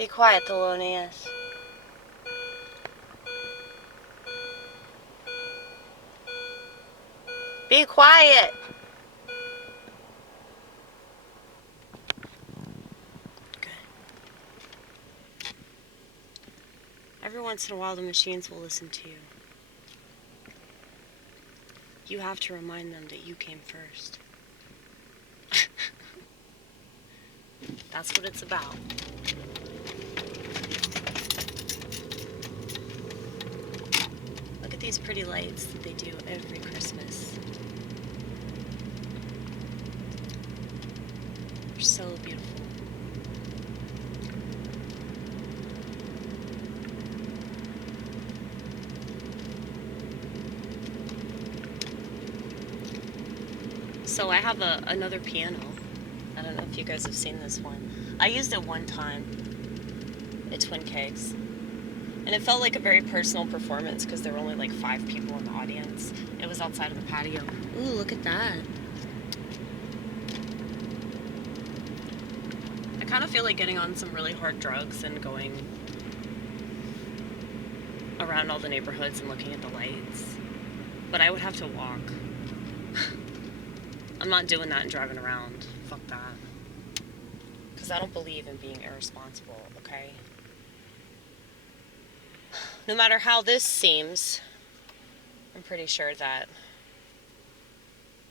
Be quiet, thelonious. Be quiet! Good. Every once in a while, the machines will listen to you. You have to remind them that you came first. That's what it's about. Look at these pretty lights that they do every Christmas. They're so beautiful. So I have another piano. I don't know if you guys have seen this one. I used it one time at Twin Kegs. And it felt like a very personal performance because there were only like 5 people in the audience. It was outside of the patio. Ooh, look at that. I kind of feel like getting on some really hard drugs and going around all the neighborhoods and looking at the lights. But I would have to walk. I'm not doing that and driving around. Fuck that. Because I don't believe in being irresponsible, okay? No matter how this seems, I'm pretty sure that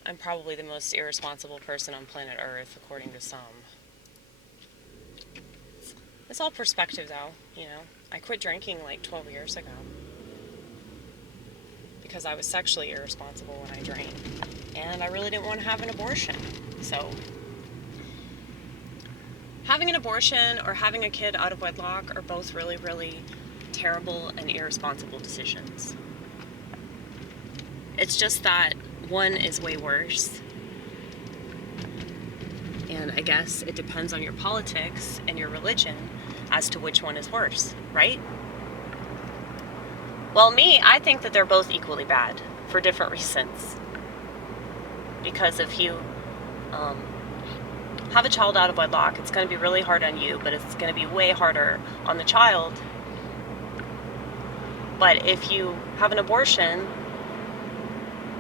I'm probably the most irresponsible person on planet Earth, according to some. It's all perspective, though, you know? I quit drinking like 12 years ago because I was sexually irresponsible when I drank. And I really didn't want to have an abortion. So, having an abortion or having a kid out of wedlock are both really, really terrible and irresponsible decisions. It's just that one is way worse. And I guess it depends on your politics and your religion as to which one is worse, right? Well, me, I think that they're both equally bad for different reasons. Because if you have a child out of wedlock, it's going to be really hard on you, but it's going to be way harder on the child. But if you have an abortion,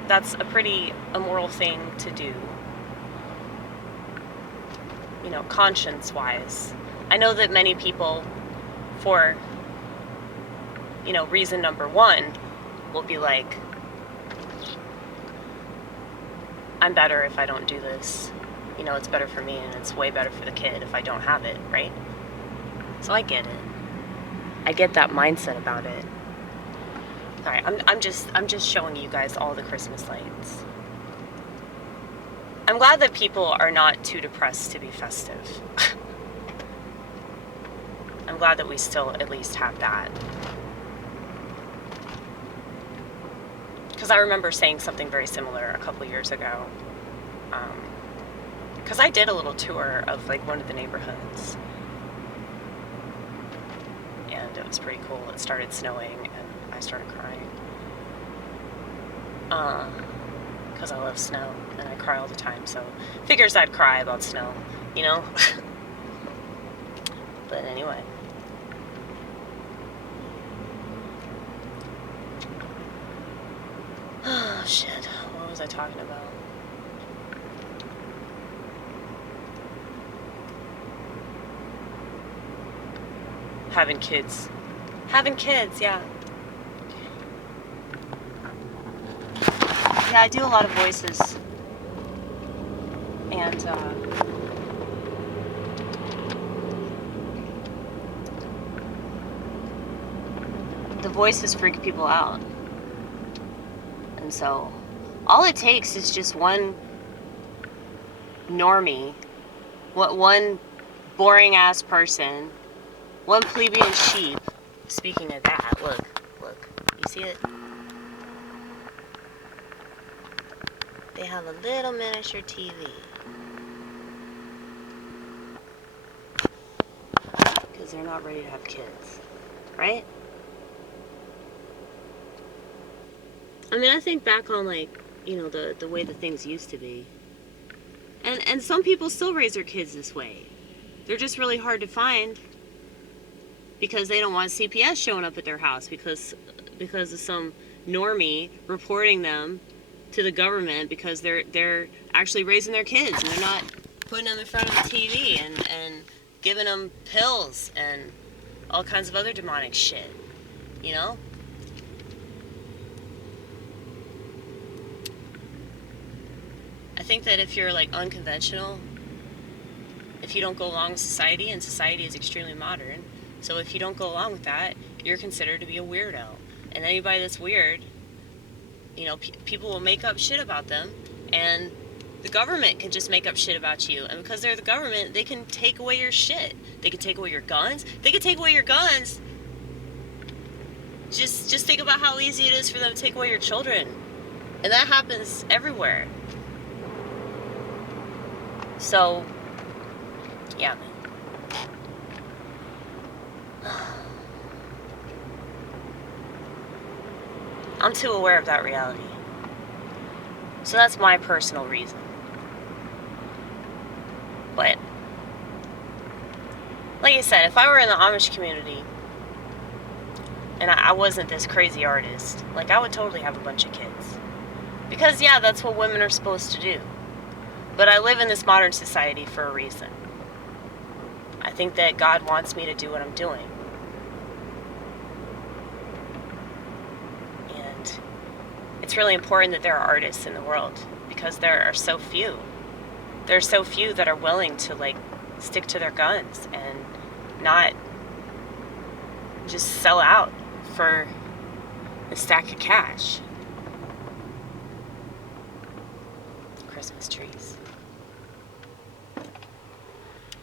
that's a pretty immoral thing to do. You know, conscience-wise. I know that many people, for, you know, reason number one, will be like, I'm better if I don't do this. You know, it's better for me and it's way better for the kid if I don't have it, right? So I get it. I get that mindset about it. Sorry, I'm just showing you guys all the Christmas lights. I'm glad that people are not too depressed to be festive. I'm glad that we still at least have that. Because I remember saying something very similar a couple years ago. Because I did a little tour of like one of the neighborhoods. And it was pretty cool. It started snowing and I started crying. Because I love snow and I cry all the time. So figures I'd cry about snow, you know? But anyway. Oh, shit. What was I talking about? Having kids. Having kids, yeah. Yeah, I do a lot of voices. And, the voices freak people out. And so, all it takes is just one normie, one boring-ass person, one plebeian sheep. Speaking of that, look, you see it? They have a little miniature TV. Because they're not ready to have kids, right? I mean, I think back on, like, you know, the way that things used to be. And some people still raise their kids this way. They're just really hard to find. because they don't want CPS showing up at their house because of some normie reporting them to the government because they're actually raising their kids and they're not putting them in front of the TV and giving them pills and all kinds of other demonic shit, you know? I think that if you're like unconventional, if you don't go along with society, and society is extremely modern, so if you don't go along with that, you're considered to be a weirdo. And anybody that's weird, you know, people will make up shit about them, and the government can just make up shit about you. And because they're the government, they can take away your shit. They can take away your guns. They can take away your guns. Just think about how easy it is for them to take away your children. And that happens everywhere. So, yeah, man. I'm too aware of that reality. So that's my personal reason. But, like I said, if I were in the Amish community and I wasn't this crazy artist, like, I would totally have a bunch of kids. Because, yeah, that's what women are supposed to do. But I live in this modern society for a reason. I think that God wants me to do what I'm doing. And it's really important that there are artists in the world because there are so few. There are so few that are willing to, like, stick to their guns and not just sell out for a stack of cash. Christmas trees.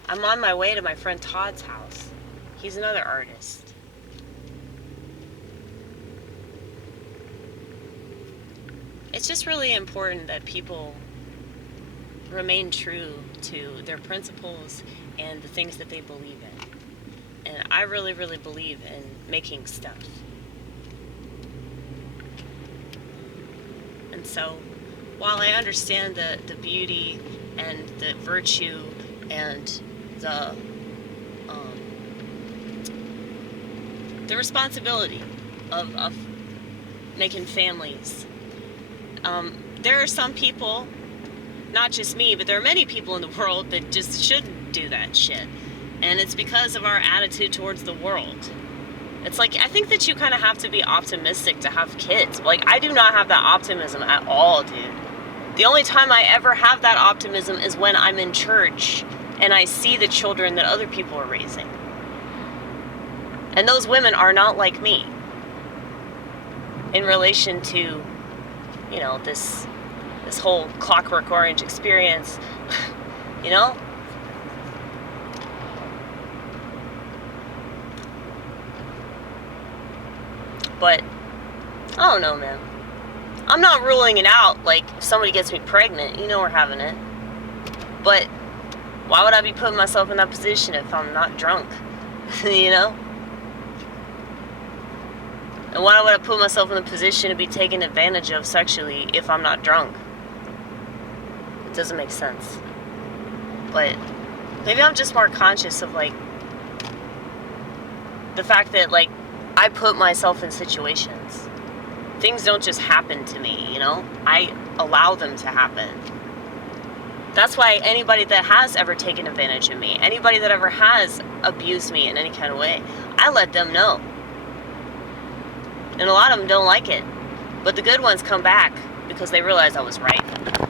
I'm on my way to my friend Todd's house. He's another artist. It's just really important that people remain true to their principles and the things that they believe in. And I really, really believe in making stuff. And so, while I understand the beauty and the virtue and the responsibility of making families, there are some people, not just me, but there are many people in the world that just shouldn't do that shit. And it's because of our attitude towards the world. It's like, I think that you kind of have to be optimistic to have kids. Like, I do not have that optimism at all, dude. The only time I ever have that optimism is when I'm in church and I see the children that other people are raising. And those women are not like me in relation to, you know, this whole Clockwork Orange experience, you know? But, I don't know, man. I'm not ruling it out, like, if somebody gets me pregnant, you know we're having it. But, why would I be putting myself in that position if I'm not drunk? You know? And why would I put myself in the position to be taken advantage of sexually if I'm not drunk? It doesn't make sense. But, maybe I'm just more conscious of, like, the fact that, like, I put myself in situations. Things don't just happen to me, you know? I allow them to happen. That's why anybody that has ever taken advantage of me, anybody that ever has abused me in any kind of way, I let them know. And a lot of them don't like it. But the good ones come back because they realize I was right.